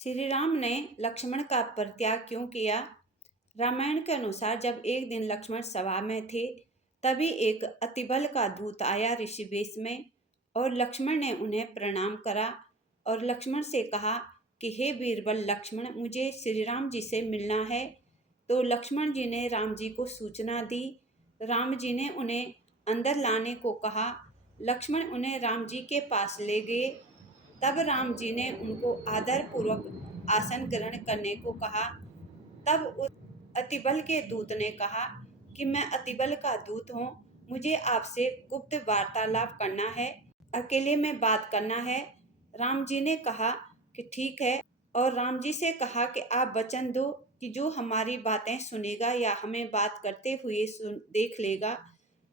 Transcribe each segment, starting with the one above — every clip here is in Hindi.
श्री राम ने लक्ष्मण का परित्याग क्यों किया? रामायण के अनुसार जब एक दिन लक्ष्मण सभा में थे, तभी एक अतिबल का दूत आया ऋषि वेश में, और लक्ष्मण ने उन्हें प्रणाम करा और लक्ष्मण से कहा कि हे बीरबल लक्ष्मण, मुझे श्री राम जी से मिलना है। तो लक्ष्मण जी ने राम जी को सूचना दी। राम जी ने उन्हें अंदर लाने को कहा। लक्ष्मण उन्हें राम जी के पास ले गए। तब राम जी ने उनको आदर पूर्वक आसन ग्रहण करने को कहा। तब उस अतिबल के दूत ने कहा कि मैं अतिबल का दूत हूँ, मुझे आपसे गुप्त वार्तालाप करना है, अकेले में बात करना है। राम जी ने कहा कि ठीक है, और राम जी से कहा कि आप वचन दो कि जो हमारी बातें सुनेगा या हमें बात करते हुए देख लेगा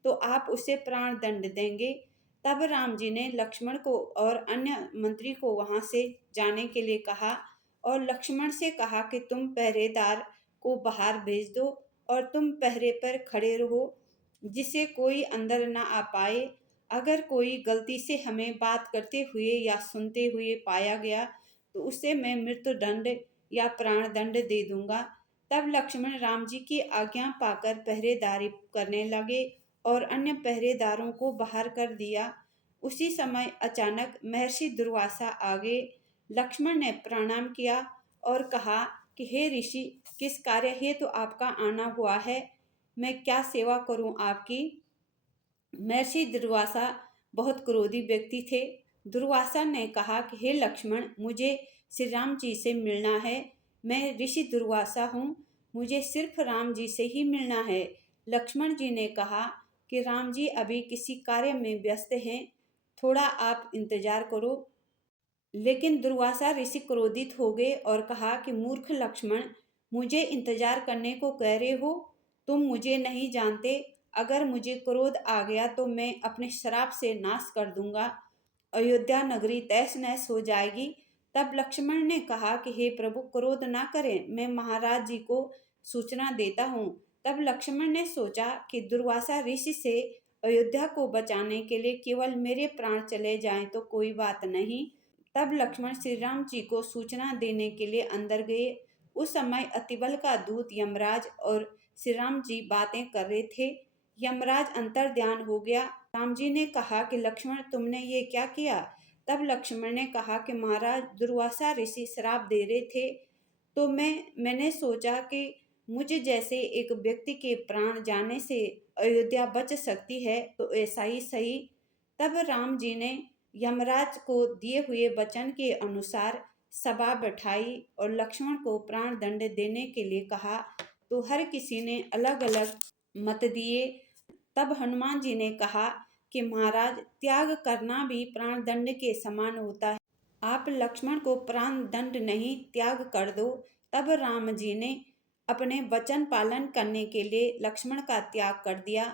तो आप उसे प्राण दंड देंगे। तब राम जी ने लक्ष्मण को और अन्य मंत्री को वहां से जाने के लिए कहा और लक्ष्मण से कहा कि तुम पहरेदार को बाहर भेज दो और तुम पहरे पर खड़े रहो, जिससे कोई अंदर ना आ पाए। अगर कोई गलती से हमें बात करते हुए या सुनते हुए पाया गया तो उसे मैं मृत्यु दंड या प्राण दंड दे दूंगा। तब लक्ष्मण राम जी की आज्ञा पाकर पहरेदारी करने लगे और अन्य पहरेदारों को बाहर कर दिया। उसी समय अचानक महर्षि दुर्वासा आ गए। लक्ष्मण ने प्रणाम किया और कहा कि हे ऋषि, किस कार्य हेतु आपका आना हुआ है? मैं क्या सेवा करूं आपकी? महर्षि दुर्वासा बहुत क्रोधी व्यक्ति थे। दुर्वासा ने कहा कि हे लक्ष्मण, मुझे श्री राम जी से मिलना है। मैं ऋषि दुर्वासा हूँ, मुझे सिर्फ राम जी से ही मिलना है। लक्ष्मण जी ने कहा कि राम जी अभी किसी कार्य में व्यस्त हैं, थोड़ा आप इंतजार करो। लेकिन दुर्वासा ऋषि क्रोधित हो गए और कहा कि मूर्ख लक्ष्मण, मुझे इंतजार करने को कह रहे हो? तुम मुझे नहीं जानते। अगर मुझे क्रोध आ गया तो मैं अपने श्राप से नाश कर दूंगा, अयोध्या नगरी तहस नहस हो जाएगी। तब लक्ष्मण ने कहा कि हे प्रभु, क्रोध ना करें, मैं महाराज जी को सूचना देता हूँ। तब लक्ष्मण ने सोचा कि दुर्वासा ऋषि से अयोध्या को बचाने के लिए केवल मेरे प्राण चले जाएं तो कोई बात नहीं। तब लक्ष्मण श्री राम जी को सूचना देने के लिए अंदर गए। उस समय अतिबल का दूत यमराज और श्री राम जी बातें कर रहे थे। यमराज अंतर ध्यान हो गया। राम जी ने कहा कि लक्ष्मण, तुमने ये क्या किया? तब लक्ष्मण ने कहा कि महाराज, दुर्वासा ऋषि श्राप दे रहे थे, तो मैंने सोचा कि मुझे जैसे एक व्यक्ति के प्राण जाने से अयोध्या बच सकती है तो ऐसा ही सही। तब राम जी ने यमराज को दिए हुए वचन के अनुसार सभा बैठाई और लक्ष्मण को प्राण दंड देने के लिए कहा, तो हर किसी ने अलग अलग मत दिए। तब हनुमान जी ने कहा कि महाराज, त्याग करना भी प्राण दंड के समान होता है, आप लक्ष्मण को प्राण दंड नहीं, त्याग कर दो। तब राम जी ने अपने वचन पालन करने के लिए लक्ष्मण का त्याग कर दिया।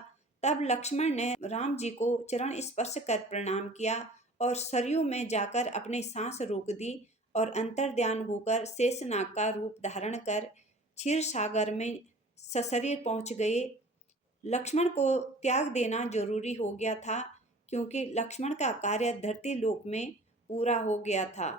तब लक्ष्मण ने राम जी को चरण स्पर्श कर प्रणाम किया और सरयू में जाकर अपनी सांस रोक दी और अंतर्ध्यान होकर शेषनाग का रूप धारण कर क्षीर सागर में सशरीर पहुंच गए। लक्ष्मण को त्याग देना जरूरी हो गया था, क्योंकि लक्ष्मण का कार्य धरती लोक में पूरा हो गया था।